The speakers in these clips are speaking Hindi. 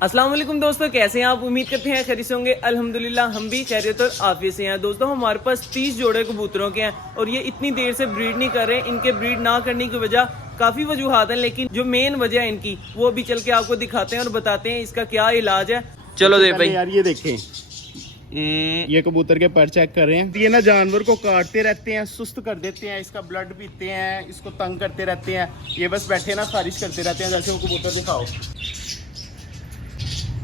अस्सलाम वालेकुम दोस्तों, कैसे हैं आप? उम्मीद करते हैं खैरियत से होंगे। अल्हम्दुलिल्लाह हम भी खैरियत और आफियत से हैं। दोस्तों हमारे पास 30 जोड़े कबूतरों के हैं और ये इतनी देर से ब्रीड नहीं कर रहे। इनके ब्रीड ना करने की वजह काफ़ी वजूहात हैं, लेकिन जो मेन वजह है इनकी वो अभी चल के आपको दिखाते हैं और बताते हैं इसका क्या इलाज है। चलो दे भाई। यार ये देखें, ये कबूतर के पर चेक कर रहे हैं। ये ना जानवर को काटते रहते हैं, सुस्त कर देते हैं, इसका ब्लड पीते हैं, इसको तंग करते रहते हैं। ये बस बैठे ना खारिज करते रहते हैं। जैसे वो कबूतर दिखाओ,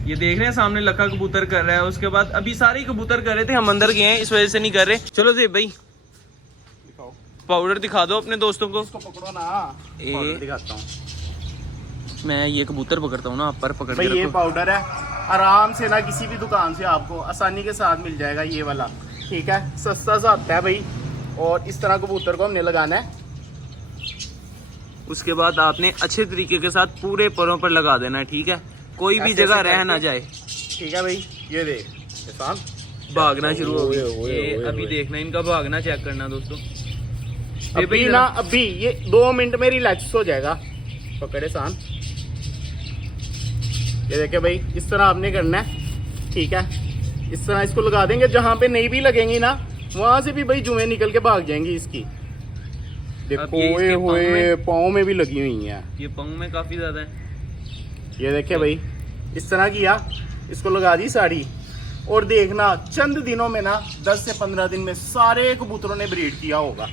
ये देख रहे हैं सामने लखा कबूतर कर रहा है। उसके बाद अभी सारे कबूतर कर रहे थे, हम अंदर गए हैं इस वजह से नहीं कर रहे। चलो दे भाई, दिखाओ पाउडर दिखा दो अपने दोस्तों को। इसको पकड़ो ना, पाउडर दिखाता हूँ। मैं ये कबूतर पकड़ता हूँ ना, पर पकड़ भाई के ये रखो। पाउडर है, आराम से ना किसी भी दुकान से आपको आसानी के साथ मिल जाएगा ये वाला। ठीक है, सस्ता सा आता है भाई। और इस तरह कबूतर को हमने लगाना है। उसके बाद आपने अच्छे तरीके के साथ पूरे परों पर लगा देना है। ठीक है, कोई भी जगह रह ना जाए। ठीक है भाई, ये देख एहसान भागना शुरू हो गया। ओए, ये ओए, अभी ओए। देखना इनका भागना चेक करना दोस्तों। अभी ना अभी ये 2 मिनट में रिलैक्स हो जाएगा। पकड़े सान, ये देखे भाई, इस तरह आपने करना है। ठीक है, इस तरह इसको लगा देंगे। जहां पे नहीं भी लगेंगी ना, वहां से भी भाई जुएं निकल के भाग जाएंगी इसकी। देखो ये इसके हुए पाँव में भी लगी हुई हैं। ये पंग में काफी ज्यादा है। ये देखे भाई, इस तरह किया, इसको लगा दी साड़ी। और देखना चंद दिनों में ना 10 से 15 दिन में सारे कबूतरों ने ब्रीड किया होगा।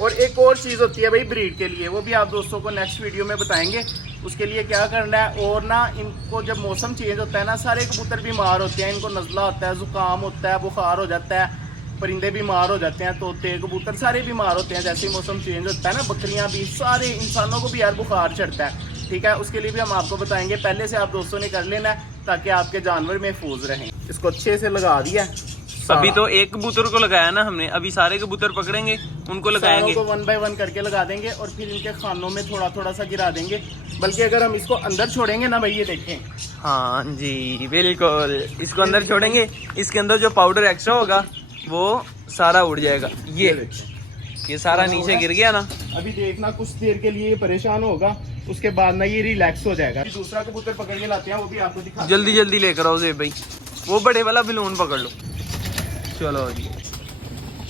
और एक और चीज़ होती है भाई ब्रीड के लिए, वो भी आप दोस्तों को नेक्स्ट वीडियो में बताएंगे उसके लिए क्या करना है। और ना इनको जब मौसम चेंज होता है ना, सारे कबूतर बीमार होते हैं। इनको नज़ला होता है, ज़ुकाम होता है, बुखार हो जाता है, परिंदे बीमार हो जाते हैं, तोते कबूतर सारे बीमार होते हैं जैसे ही मौसम चेंज होता है ना। बकरियां भी, सारे इंसानों को भी यार बुखार चढ़ता है। ठीक है, उसके लिए भी हम आपको बताएंगे। पहले से आप दोस्तों ने कर लेना है ताकि आपके जानवर महफूज रहें। इसको अच्छे से लगा दिया। अभी तो एक कबूतर को लगाया ना हमने, अभी सारे कबूतर पकड़ेंगे, उनको लगाएंगे। को 1 बाय 1 करके लगा देंगे और फिर इनके खानों में थोड़ा थोड़ा सा गिरा देंगे। बल्कि अगर हम इसको अंदर छोड़ेंगे ना भाई, ये देखें। हाँ जी बिल्कुल, इसको अंदर छोड़ेंगे, इसके अंदर जो पाउडर एक्स्ट्रा होगा वो सारा उड़ जाएगा। ये सारा नीचे गिर गया ना। अभी देखना कुछ देर के लिए ये परेशान होगा, उसके बाद ना ये रिलैक्स हो जाएगा। दूसरा कबूतर पकड़ के लाते हैं, वो भी आपको दिखा। जल्दी जल्दी लेकर आओ जेब भाई, वो बड़े वाला बलून पकड़ लो। चलो जी,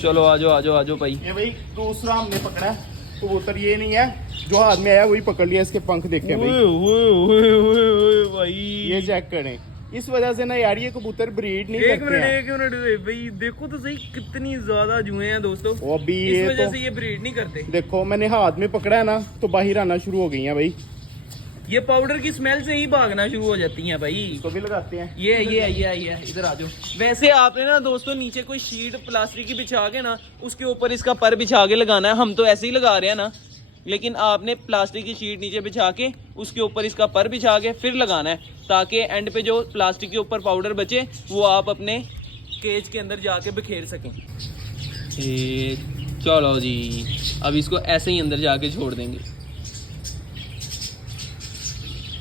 चलो आजो आजो आजो भाई। ये भाई दूसरा हमने पकड़ा है कबूतर। ये नहीं है जो हाथ में आया वही पकड़ लिया। इसके पंख देखे भाई, भाई ये चेक करें। इस वजह से ना यार ये कबूतर ब्रीड नहीं एक करते हैं। मिनट भाई, देखो तो सही कितनी ज्यादा जुए हैं दोस्तों। वो अभी इस ये वजह तो से ये ब्रीड नहीं करते। देखो, मैंने हाथ में पकड़ा है ना तो बाहर आना शुरू हो गई है भाई। ये पाउडर की स्मेल से ही भागना शुरू हो जाती हैं भाई। इसको भी लगाते हैं। ये इधर आ जाओ। वैसे आपने ना दोस्तों नीचे कोई शीट प्लास्टिक की बिछा के ना उसके ऊपर इसका पर बिछा के लगाना है। हम तो ऐसे ही लगा रहे हैं ना, लेकिन आपने प्लास्टिक की शीट नीचे बिछा के उसके ऊपर इसका पर बिछा के फिर लगाना है, ताकि एंड पे जो प्लास्टिक के ऊपर पाउडर बचे वो आप अपने केज के अंदर जाके बिखेर सकें। चलो जी, अब इसको ऐसे ही अंदर जाके छोड़ देंगे।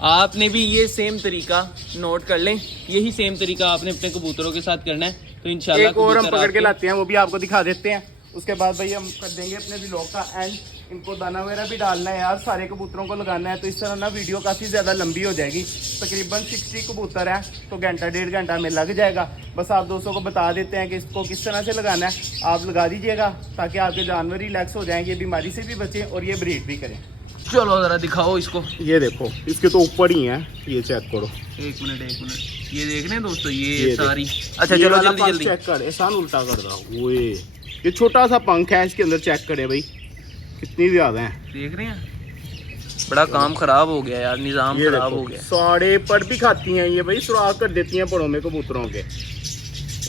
आपने भी ये सेम तरीका नोट कर लें, यही सेम तरीका आपने अपने कबूतरों के साथ करना है। तो इंशाल्लाह एक और हम पकड़ के लाते हैं, वो भी आपको दिखा देते हैं। उसके बाद भाई हम कर देंगे अपने व्लॉग का एंड। इनको दाना वगैरह भी डालना है यार, सारे कबूतरों को लगाना है। तो इस तरह ना वीडियो काफ़ी ज़्यादा लंबी हो जाएगी। तकरीबन 60 कबूतर है तो घंटा 1.5 घंटा में लग जाएगा। बस आप दोस्तों को बता देते हैं कि इसको किस तरह से लगाना है। आप लगा दीजिएगा ताकि आपके जानवर रिलैक्स हो जाएंगे, बीमारी से भी बचें और ये ब्रीड भी करें। चलो जरा दिखाओ इसको। ये देखो, इसके तो ऊपर ही है, ये चेक करो। एक मिनट, ये देख रहे हैं दोस्तों, ये सारी। अच्छा ये चलो वाला जल्दी पंख जल्दी चेक कर, एहसान उल्टा कर रहा। ओए ये छोटा सा पंख है, इसके अंदर चेक करें भाई कितनी ज्यादा है। देख रहे हैं, बड़ा काम खराब हो गया यार, निजाम ये खराब देखो, हो गया। सारे पर भी खाती हैं ये भाई, सुराख कर देती हैं पड़ों में कबूतरों के।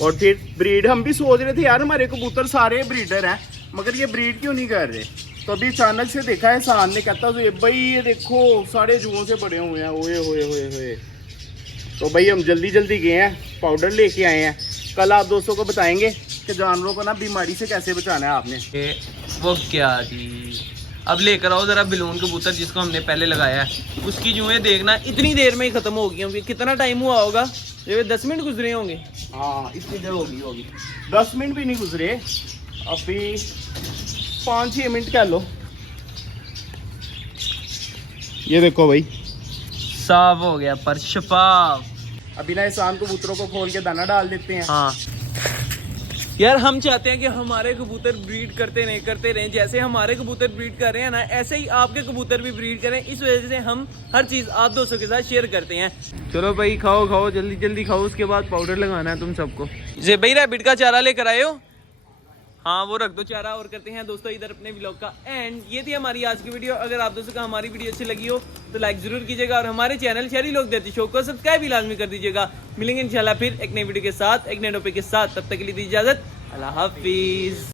और फिर ब्रीड हम भी सोच रहे थे यार हमारे कबूतर सारे ब्रीडर हैं, मगर ये ब्रीड क्यों नहीं कर रहे। तो अभी अचानक से देखा है, शान ने कहता तो ये भाई ये देखो सारे जुओं से बड़े हुए हैं। ओए होए होए होए। तो भाई हम जल्दी जल्दी गए हैं, पाउडर लेके आए हैं। कल आप दोस्तों को बताएंगे कि जानवरों को ना बीमारी से कैसे बचाना है आपने। वो क्या जी, अब लेकर आओ जरा बलून कबूतर जिसको हमने पहले लगाया है। उसकी जुएं देखना इतनी देर में ही खत्म हो गई होंगी। कितना टाइम हुआ होगा? ये 10 मिनट गुजरे होंगे। हाँ इतनी देर होगी 10 मिनट भी नहीं गुजरे, अभी 5-6 मिनट कह लो। ये देखो भाई साफ हो गया पर शफाफ। अभी ना इसान कबूतरों को खोल के दाना डाल देते हैं। हाँ यार, हम चाहते हैं कि हमारे कबूतर ब्रीड करते रहें। जैसे हमारे कबूतर ब्रीड कर रहे हैं ना, ऐसे ही आपके कबूतर भी ब्रीड करें। इस वजह से हम हर चीज़ आप दोस्तों के साथ शेयर करते हैं। चलो भाई, खाओ जल्दी जल्दी खाओ, उसके बाद पाउडर लगाना है तुम सबको। जे भाई रैबिट का चारा लेकर आए हो? हाँ वो रख दो चारा, और करते हैं दोस्तों इधर अपने व्लॉग का एंड। ये थी हमारी आज की वीडियो। अगर आप दोस्तों को हमारी वीडियो अच्छी लगी हो तो लाइक जरूर कीजिएगा, और हमारे चैनल शहरी लोग देती शो को सब्सक्राइब भी लाजमी कर दीजिएगा। मिलेंगे इंशाल्लाह फिर एक नई वीडियो के साथ, एक नए टॉपिक के साथ। तब तक के लिए दी इजाजत, अल्लाह हाफिज।